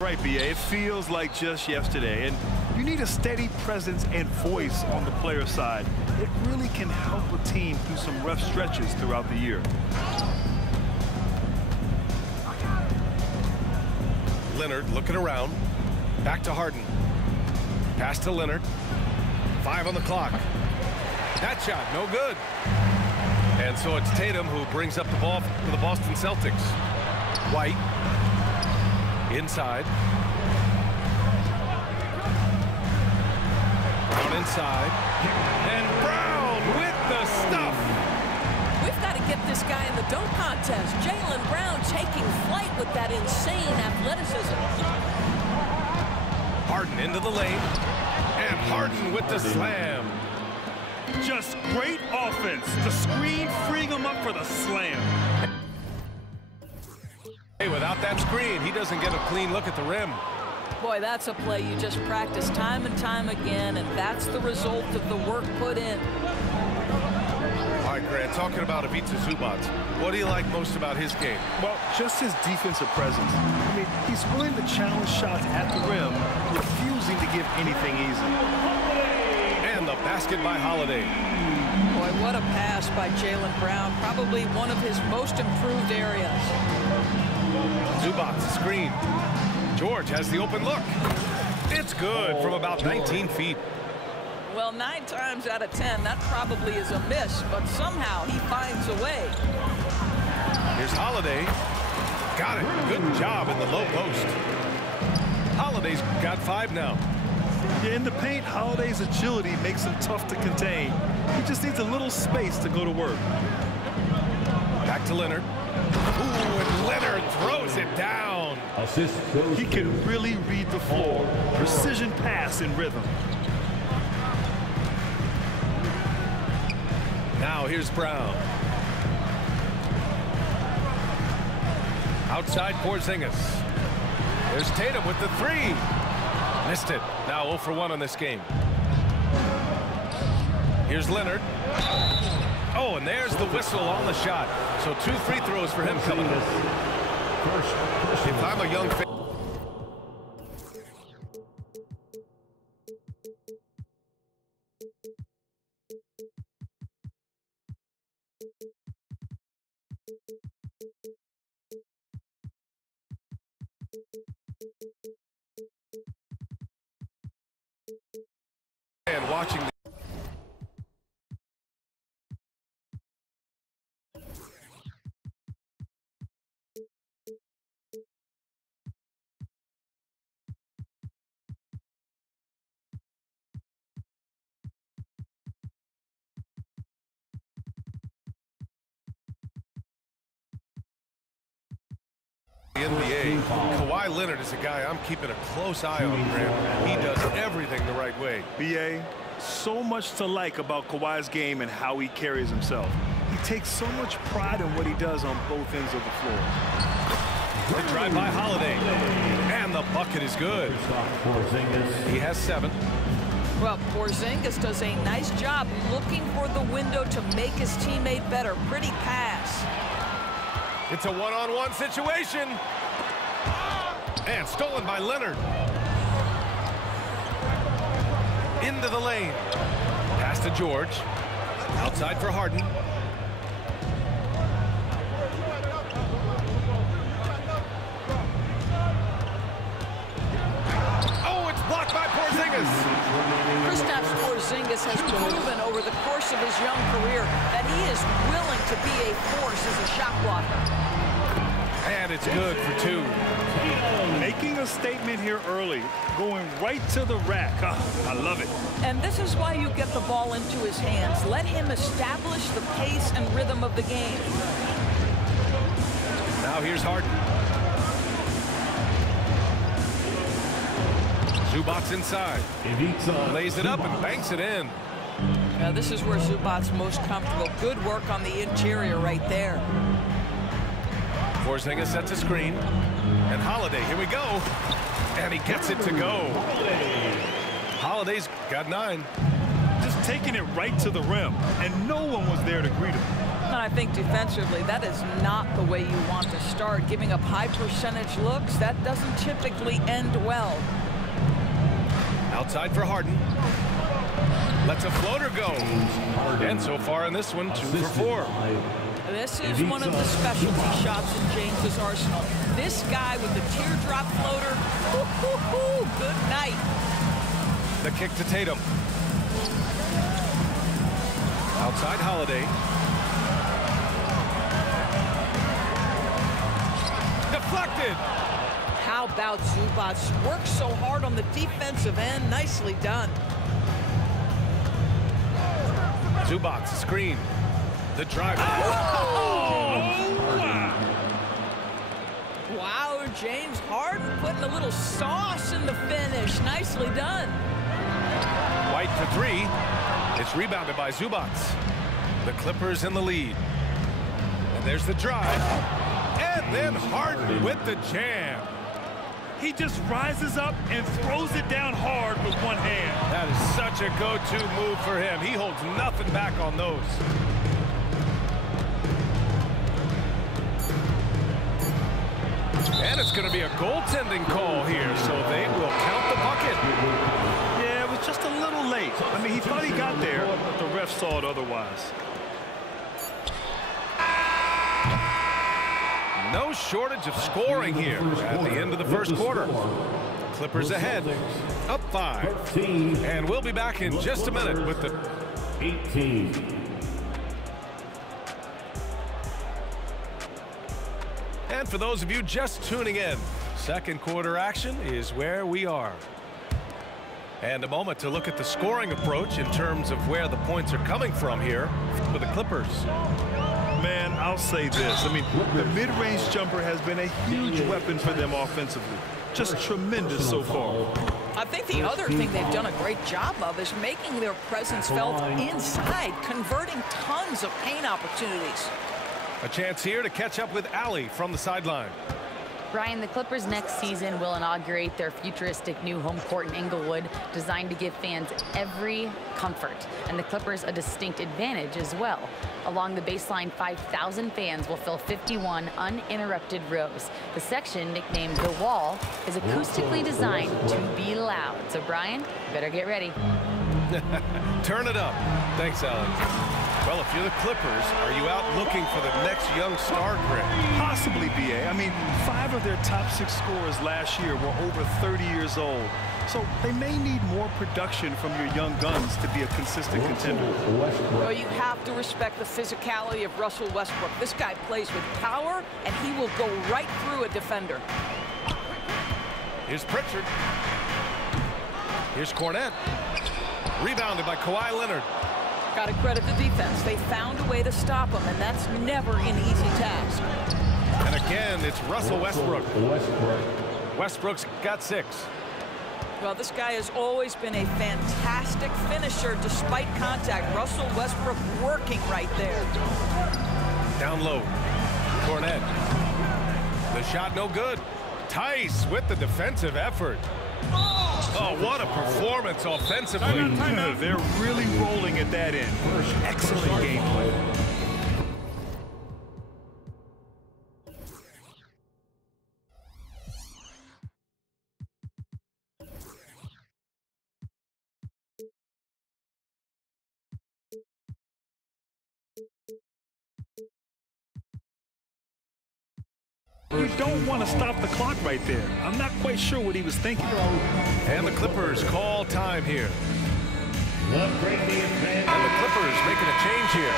Right, BA. It feels like just yesterday, and you need a steady presence and voice on the player side. It really can help a team through some rough stretches throughout the year. Leonard looking around. Back to Harden. Pass to Leonard. 5 on the clock. That shot, no good. And so it's Tatum who brings up the ball for the Boston Celtics. White. Inside. Brown inside. And Brown with the stuff. We've got to get this guy in the dunk contest. Jaylen Brown taking flight with that insane athleticism. Harden into the lane. And Harden with the slam. Just great offense. The screen freeing him up for the slam. Hey, without that screen, he doesn't get a clean look at the rim. Boy, that's a play you just practice time and time again, and that's the result of the work put in. All right, Grant, talking about Ivica Zubac, what do you like most about his game? Well, just his defensive presence. I mean, he's willing to challenge shots at the rim, refusing to give anything easy. And the basket by Holiday. Boy, what a pass by Jaylen Brown. Probably one of his most improved areas. Zubac, screen. George has the open look. It's good from about 19 feet. Well, 9 times out of 10, that probably is a miss, but somehow he finds a way. Here's Holiday. Got it. Good job in the low post. Holiday's got 5 now. Yeah, in the paint, Holiday's agility makes him tough to contain. He just needs a little space to go to work. Back to Leonard. Ooh, and Leonard throws it down. He can really read the floor. Precision pass in rhythm. Now here's Brown. Outside Porzingis. There's Tatum with the 3. Missed it. Now 0 for 1 on this game. Here's Leonard. Oh, and there's the whistle on the shot. So 2 free throws for him coming up. If I'm a young fan. And watching the NBA, Kawhi Leonard is a guy I'm keeping a close eye on, Graham. He does everything the right way. BA, so much to like about Kawhi's game and how he carries himself. He takes so much pride in what he does on both ends of the floor. The drive by Holiday. And the bucket is good. He has 7. Well, Porzingis does a nice job looking for the window to make his teammate better. Pretty pass. It's a one-on-one situation. And stolen by Leonard. Into the lane. Pass to George. Outside for Harden. Oh, it's blocked by Porzingis. Kristaps Porzingis has proven over the course of his young career that he is willing to be a force as a shot blocker. And it's good for 2. Making a statement here early, going right to the rack. I love it. And this is why you get the ball into his hands. Let him establish the pace and rhythm of the game. Now here's Harden. Zubac inside. Lays it up and banks it in. Now this is where Zubac's most comfortable. Good work on the interior right there. Porzingis sets a screen. And Holiday, here we go. And he gets it to go. Holiday's got 9. Just taking it right to the rim, and no one was there to greet him. And I think defensively, that is not the way you want to start. Giving up high percentage looks, that doesn't typically end well. Outside for Harden. Lets a floater go. And so far in this one, 2 for 4. This is one of the specialty shots in James's arsenal. This guy with the teardrop floater, good night. The kick to Tatum. Outside Holiday. Deflected. How about Zubac? Works so hard on the defensive end. Nicely done. Zubac screen. The drive. Wow, James Harden putting a little sauce in the finish. Nicely done. White for 3. It's rebounded by Zubac. The Clippers in the lead. And there's the drive. And then Harden with the jam. He just rises up and throws it down hard with one hand. That is such a go-to move for him. He holds nothing back on those. And it's going to be a goaltending call here, so they will count the bucket. Yeah, it was just a little late. I mean, he thought he got there, but the ref saw it otherwise. No shortage of scoring here at the end of the first quarter. Clippers ahead, up 5. And we'll be back in just a minute with the 18. And for those of you just tuning in, second quarter action is where we are. And a moment to look at the scoring approach in terms of where the points are coming from here for the Clippers. Man, I'll say this. I mean, the mid-range jumper has been a huge weapon for them offensively. Just tremendous so far. I think the other thing they've done a great job of is making their presence felt inside, converting tons of paint opportunities. A chance here to catch up with Allie from the sideline. Brian, the Clippers next season will inaugurate their futuristic new home court in Inglewood, designed to give fans every comfort, and the Clippers a distinct advantage as well. Along the baseline, 5,000 fans will fill 51 uninterrupted rows. The section, nicknamed The Wall, is acoustically designed to be loud. So, Brian, you better get ready. Turn it up. Thanks, Alan. Well, if you're the Clippers, are you out looking for the next young star, Greg? Possibly, B.A. I mean, 5 of their top 6 scorers last year were over 30 years old. So they may need more production from your young guns to be a consistent contender. Well, you have to respect the physicality of Russell Westbrook. This guy plays with power, and he will go right through a defender. Here's Pritchard. Here's Cornette. Rebounded by Kawhi Leonard. Got to credit the defense. They found a way to stop him, and that's never an easy task. And again, it's Russell Westbrook. Westbrook's got 6. Well, this guy has always been a fantastic finisher despite contact. Russell Westbrook working right there. Down low. Cornette. The shot no good. Tice with the defensive effort. Oh, what a performance offensively. They're really rolling at that end. Excellent gameplay. You don't want to stop the clock right there. I'm not quite sure what he was thinking. And the Clippers call time here. And the Clippers making a change here.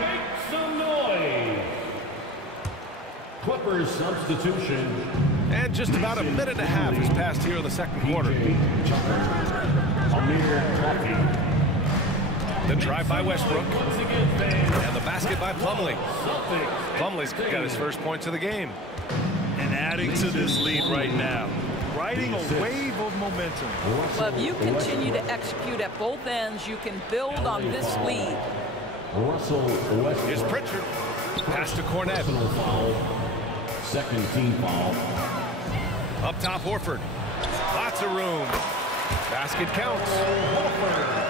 Make some noise. Clippers substitution. And just about a minute and a half has passed here in the second quarter. The drive by Westbrook. And the basket by Plumlee. Plumlee's got his first points of the game. And adding to this lead right now. Riding a wave of momentum. Well, if you continue to execute at both ends, you can build on this lead. Here's Pritchard. Pass to Cornette. Second team foul. Up top, Horford. Lots of room. Basket counts.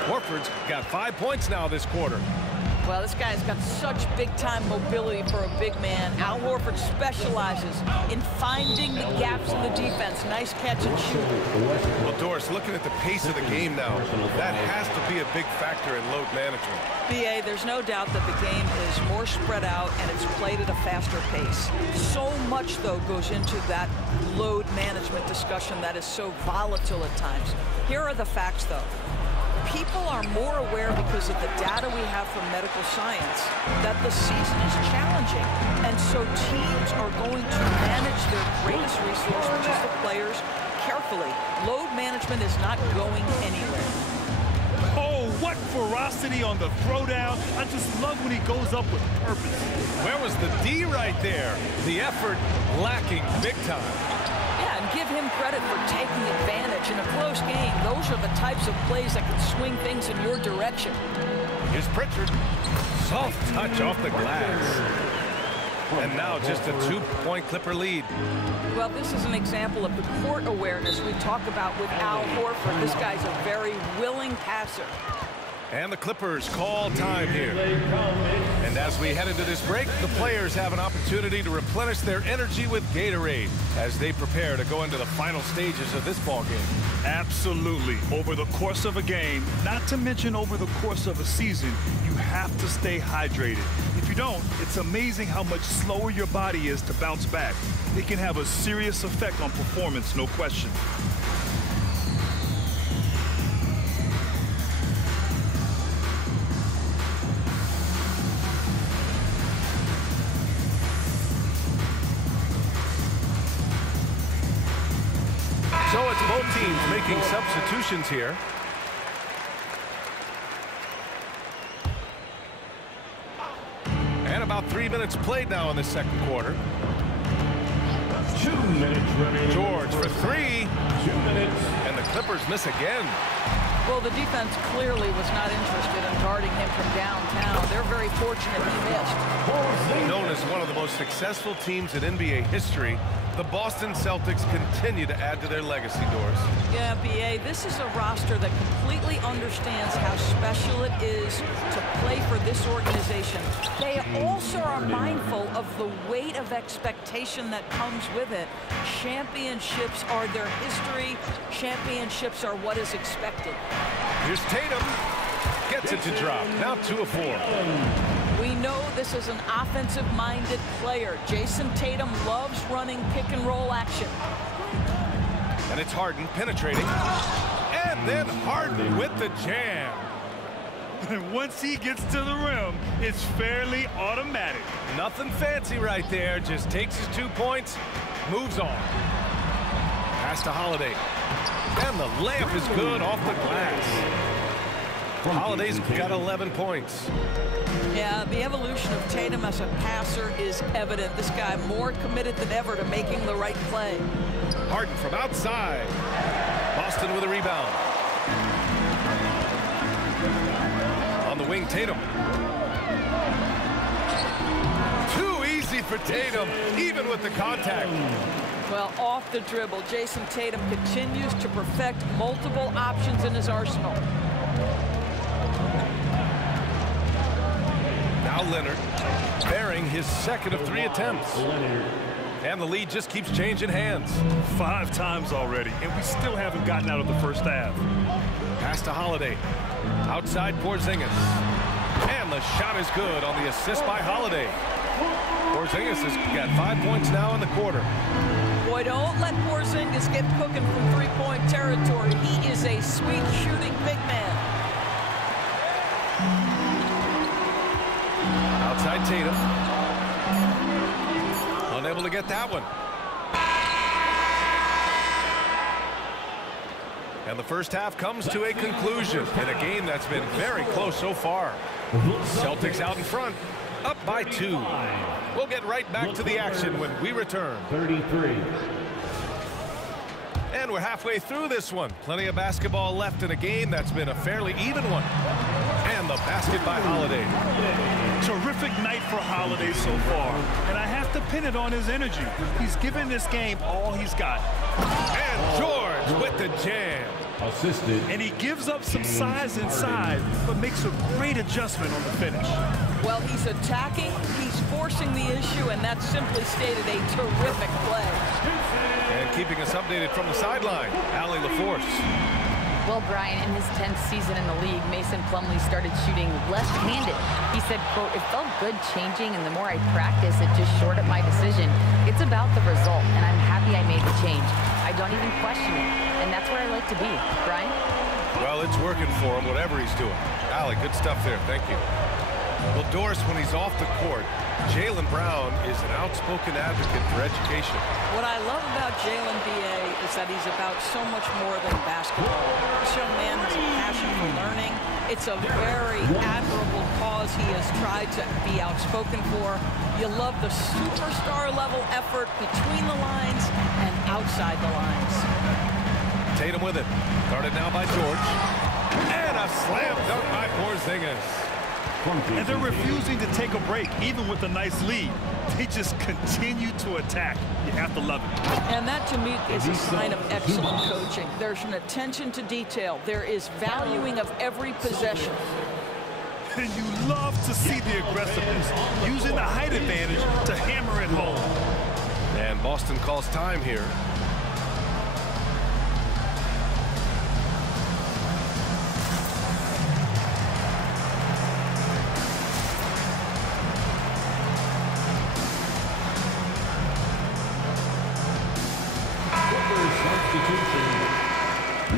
Horford's got 5 points now this quarter. Well, this guy's got such big-time mobility for a big man. Al Horford specializes in finding the gaps in the defense. Nice catch and shoot. Well, Doris, looking at the pace of the game now, that has to be a big factor in load management. B.A., there's no doubt that the game is more spread out and it's played at a faster pace. So much, though, goes into that load management discussion that is so volatile at times. Here are the facts, though. People are more aware because of the data we have from medical science that the season is challenging. And so teams are going to manage their greatest resource, which is the players, carefully. Load management is not going anywhere. Oh, what ferocity on the throwdown. I just love when he goes up with purpose. Where was the D right there? The effort lacking big time. Yeah, and give him credit for taking advantage in a close game. Those are the types of plays that can swing things in your direction. Here's Pritchard. Soft touch off the glass. And now just a 2-point Clipper lead. Well, this is an example of the court awareness we talk about with Al Horford. This guy's a very willing passer. And the Clippers call time here. And as we head into this break, the players have an opportunity to replenish their energy with Gatorade as they prepare to go into the final stages of this ball game. Absolutely. Over the course of a game, not to mention over the course of a season, you have to stay hydrated. If you don't, it's amazing how much slower your body is to bounce back. It can have a serious effect on performance, no question. So it's both teams making substitutions here. And about 3 minutes played now in the second quarter. 2 minutes remaining. George for 3. 2 minutes. And the Clippers miss again. Well, the defense clearly was not interested in guarding him from downtown. They're very fortunate he missed. Known as one of the most successful teams in NBA history, the Boston Celtics continue to add to their legacy, Doris. Yeah, B.A., this is a roster that completely understands how special it is to play for this organization. They also are mindful of the weight of expectation that comes with it. Championships are their history. Championships are what is expected. Here's Tatum. Gets it to drop. Now 2 of 4. We know this is an offensive-minded player. Jason Tatum loves running pick-and-roll action. And it's Harden penetrating. And then Harden with the jam. And once he gets to the rim, it's fairly automatic. Nothing fancy right there. Just takes his 2 points, moves on. Pass to Holiday. And the layup is good off the glass. Holiday's got 11 points. Yeah, the evolution of Tatum as a passer is evident. This guy more committed than ever to making the right play. Harden from outside. Boston with a rebound. On the wing, Tatum. Too easy for Tatum, even with the contact. Well, off the dribble, Jason Tatum continues to perfect multiple options in his arsenal. Now Leonard, bearing his second of 3 attempts. And the lead just keeps changing hands. 5 times already, and we still haven't gotten out of the first half. Pass to Holiday. Outside Porzingis. And the shot is good on the assist by Holiday. Porzingis has got 5 points now in the quarter. Boy, don't let Porzingis get cooking from three-point territory. He is a sweet shooting big man. Outside Tatum. Unable to get that one. And the first half comes to a conclusion in a game that's been very close so far. Celtics out in front, up by 2. We'll get right back to the action when we return. 33. And we're halfway through this one. Plenty of basketball left in a game that's been a fairly even one. And the basket by Holiday. Terrific night for Holiday so far, and I have to pin it on his energy. He's given this game all he's got. And George with the jam. Assisted. And he gives up some size inside, but makes a great adjustment on the finish. Well, he's attacking, he's forcing the issue, and that's simply stated a terrific play. And keeping us updated from the sideline, Allie LaForce. Well, Brian, in his 10th season in the league, Mason Plumlee started shooting left-handed. He said, quote, "It felt good changing, and the more I practice, it just shored up my decision. It's about the result, and I'm happy I made the change. I don't even question it, and that's where I like to be." Brian? Well, it's working for him, whatever he's doing. Allie, good stuff there. Thank you. Well, Doris, when he's off the court, Jaylen Brown is an outspoken advocate for education. What I love about Jaylen, B.A., is that he's about so much more than basketball. This young man has a passion for learning. It's a very admirable cause he has tried to be outspoken for. You love the superstar-level effort between the lines and outside the lines. Tatum with it. Guarded now by George. And a slam dunk by Porzingis. And they're refusing to take a break, even with a nice lead. They just continue to attack. You have to love it. And that, to me, is a sign of excellent coaching. There's an attention to detail. There is valuing of every possession. And you love to see the aggressiveness, using the height advantage to hammer it home. And Boston calls time here.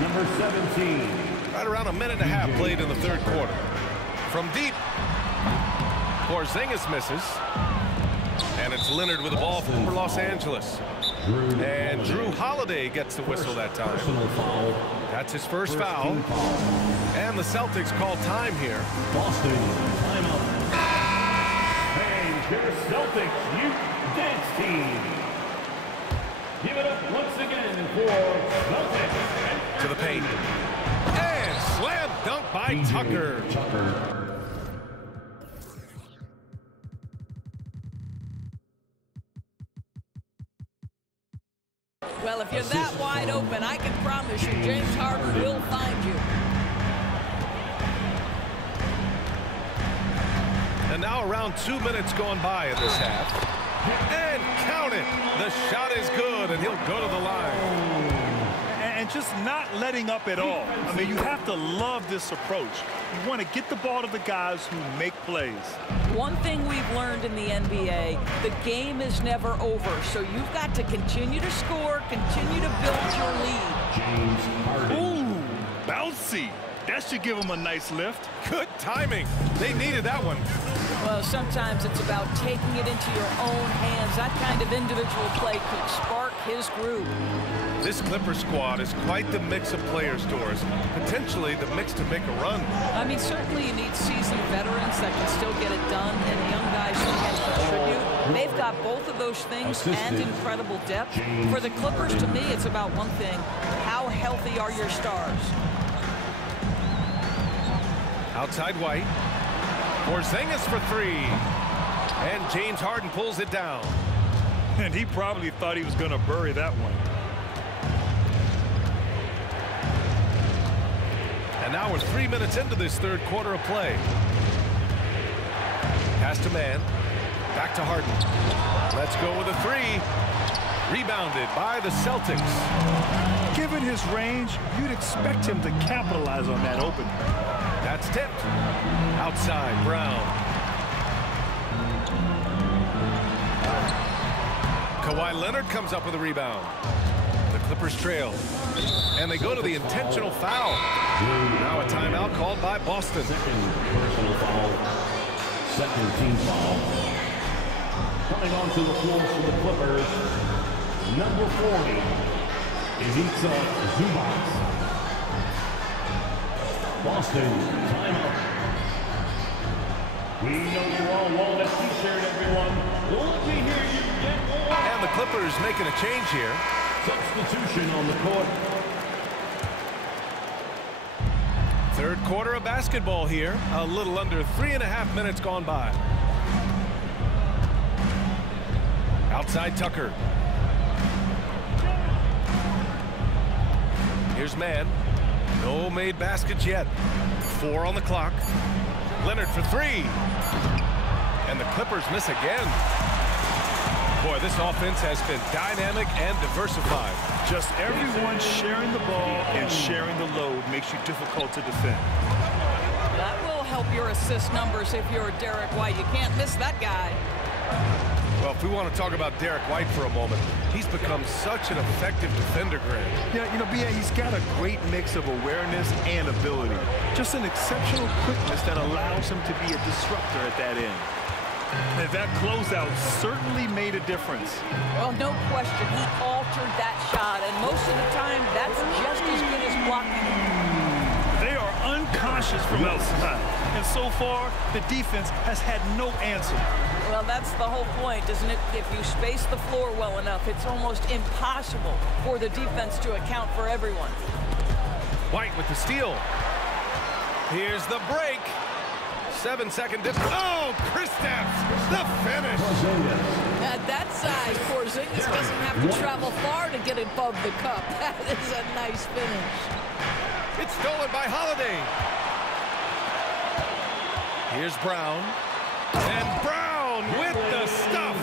Number 17. Right around a minute and a half played in the third quarter. From deep, Porzingis misses. And it's Leonard with the ball for Los Angeles. And Drew Holiday gets the whistle that time. That's his first foul. And the Celtics call time here. Boston, timeout. And your Celtics Youth Dance Team. Give it up once again for Celtics. To the paint. And slam dunk by Tucker. Well, if you're that wide open, I can promise you James Harden will find you. And now around 2 minutes gone by in this half. And count it. The shot is good, and he'll go to the line. And just not letting up at all. I mean, you have to love this approach. You want to get the ball to the guys who make plays. One thing we've learned in the NBA, the game is never over. So you've got to continue to score, continue to build your lead. James Harden. Ooh, bouncy. That should give them a nice lift. Good timing. They needed that one. Well, sometimes it's about taking it into your own hands. That kind of individual play could spark his groove. This Clippers squad is quite the mix of players, Doris. Potentially the mix to make a run. I mean, certainly you need seasoned veterans that can still get it done and young guys who can contribute. They've got both of those things and incredible depth. For the Clippers, to me, it's about one thing. How healthy are your stars? Outside White. Porzingis for three. And James Harden pulls it down. And he probably thought he was going to bury that one. And now we're 3 minutes into this third quarter of play. Pass to man. Back to Harden. Let's go with a three. Rebounded by the Celtics. Given his range, you'd expect him to capitalize on that opening. That's tipped. Outside, Brown. Kawhi Leonard comes up with a rebound. The Clippers trail. And they go to the intentional foul. Now a timeout called by Boston. Second personal foul. Second team foul. Coming onto the floor for the Clippers, number 40, Ivica Zubac. Boston, timeout. We know you all want that t-shirt, everyone. Let me hear you get more. And the Clippers making a change here. Substitution on the court. Third quarter of basketball here. A little under 3.5 minutes gone by. Outside Tucker. Here's man. No made baskets yet. 4 on the clock. Leonard for 3. And the Clippers miss again. Boy, this offense has been dynamic and diversified. Just everyone sharing the ball and sharing the load makes you difficult to defend. That will help your assist numbers if you're Derek White. You can't miss that guy. Well, if we want to talk about Derek White for a moment, he's become such an effective defender, Grant. Yeah, you know, B.A., he's got a great mix of awareness and ability. Just an exceptional quickness that allows him to be a disruptor at that end. And that closeout certainly made a difference. Well, no question, he altered that shot, and most of the time, that's just as good as blocking. They are unconscious from outside, and so far, the defense has had no answer. Well, that's the whole point, isn't it? If you space the floor well enough, it's almost impossible for the defense to account for everyone. White with the steal. Here's the break. 7-second difference. Oh, Kristaps, the finish. At that size, Porzingis doesn't have to travel far to get above the cup. That is a nice finish. It's stolen by Holiday. Here's Brown. And Brown with the stuff.